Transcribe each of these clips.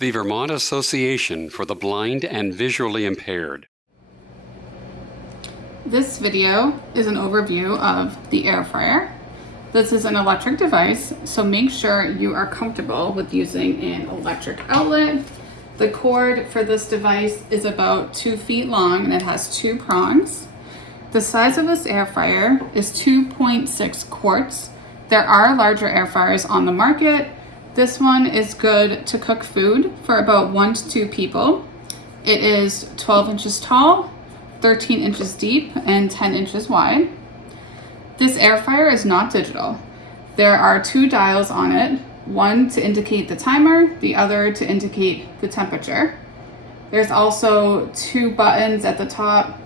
The Vermont Association for the Blind and Visually Impaired. This video is an overview of the air fryer. This is an electric device, so make sure you are comfortable with using an electric outlet. The cord for this device is about 2 feet long and it has 2 prongs. The size of this air fryer is 2.6 quarts. There are larger air fryers on the market. This one is good to cook food for about 1 to 2 people. It is 12 inches tall, 13 inches deep, and 10 inches wide. This air fryer is not digital. There are 2 dials on it, one to indicate the timer, the other to indicate the temperature. There's also 2 buttons at the top.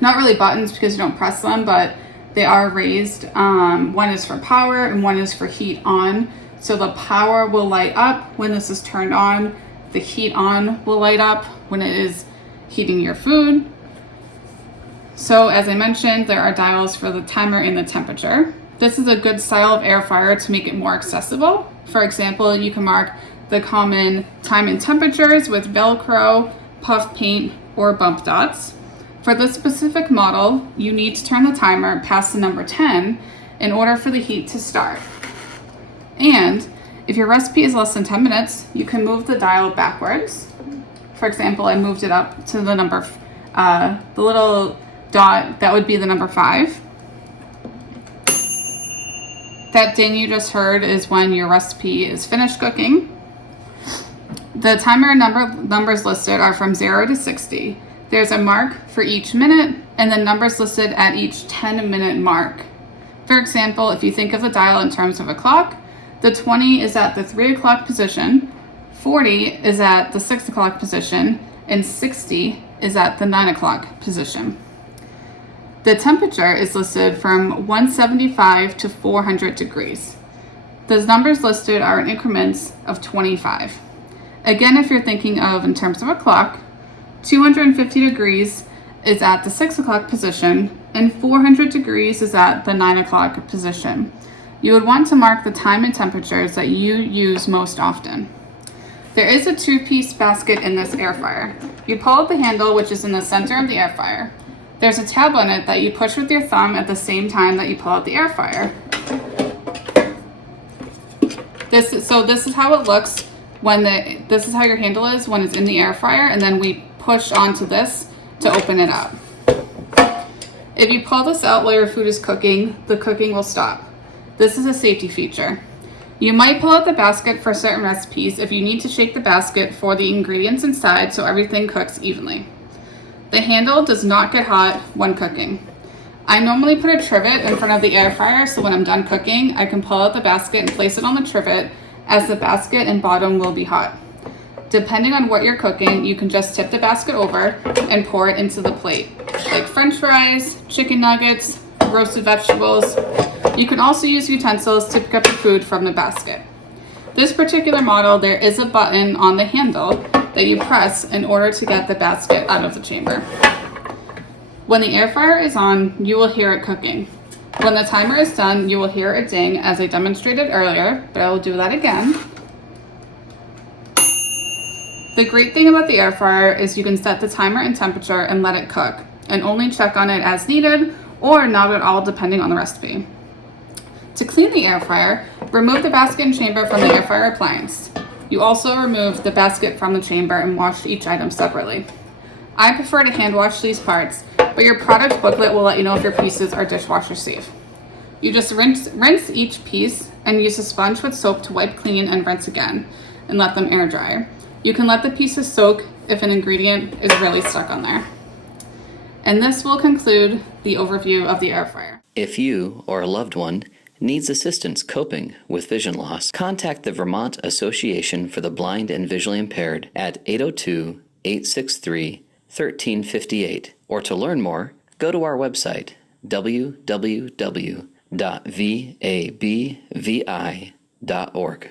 Not really buttons because you don't press them, but they are raised. One is for power and one is for heat on. So the power will light up when this is turned on. The heat on will light up when it is heating your food. So as I mentioned, there are dials for the timer and the temperature. This is a good style of air fryer to make it more accessible. For example, you can mark the common time and temperatures with Velcro, puff paint, or bump dots. For this specific model, you need to turn the timer past the number 10 in order for the heat to start. And if your recipe is less than 10 minutes, you can move the dial backwards. For example, I moved it up to the number, the little dot, that would be the number 5. That ding you just heard is when your recipe is finished cooking. The timer numbers listed are from 0 to 60. There's a mark for each minute and then numbers listed at each 10-minute mark. For example, if you think of the dial in terms of a clock, the 20 is at the 3 o'clock position, 40 is at the 6 o'clock position, and 60 is at the 9 o'clock position. The temperature is listed from 175 to 400 degrees. Those numbers listed are in increments of 25. Again, if you're thinking of in terms of a clock, 250 degrees is at the 6 o'clock position, and 400 degrees is at the 9 o'clock position. You would want to mark the time and temperatures that you use most often. There is a 2-piece basket in this air fryer. You pull out the handle, which is in the center of the air fryer. There's a tab on it that you push with your thumb at the same time that you pull out the air fryer. This is how it looks when this is how your handle is when it's in the air fryer, and then we push onto this to open it up. If you pull this out while your food is cooking, the cooking will stop. This is a safety feature. You might pull out the basket for certain recipes if you need to shake the basket for the ingredients inside so everything cooks evenly. The handle does not get hot when cooking. I normally put a trivet in front of the air fryer so when I'm done cooking, I can pull out the basket and place it on the trivet as the basket and bottom will be hot. Depending on what you're cooking, you can just tip the basket over and pour it into the plate, like French fries, chicken nuggets, roasted vegetables. You can also use utensils to pick up the food from the basket. This particular model, there is a button on the handle that you press in order to get the basket out of the chamber. When the air fryer is on, you will hear it cooking. When the timer is done, you will hear a ding as I demonstrated earlier, but I will do that again. The great thing about the air fryer is you can set the timer and temperature and let it cook, and only check on it as needed or not at all depending on the recipe. To clean the air fryer, remove the basket and chamber from the air fryer appliance. You also remove the basket from the chamber and wash each item separately. I prefer to hand wash these parts, but your product booklet will let you know if your pieces are dishwasher safe. You just rinse each piece and use a sponge with soap to wipe clean and rinse again and let them air dry. You can let the pieces soak if an ingredient is really stuck on there. And this will conclude the overview of the air fryer. If you or a loved one needs assistance coping with vision loss, contact the Vermont Association for the Blind and Visually Impaired at 802-863-1358. Or to learn more, go to our website, www.vabvi.org.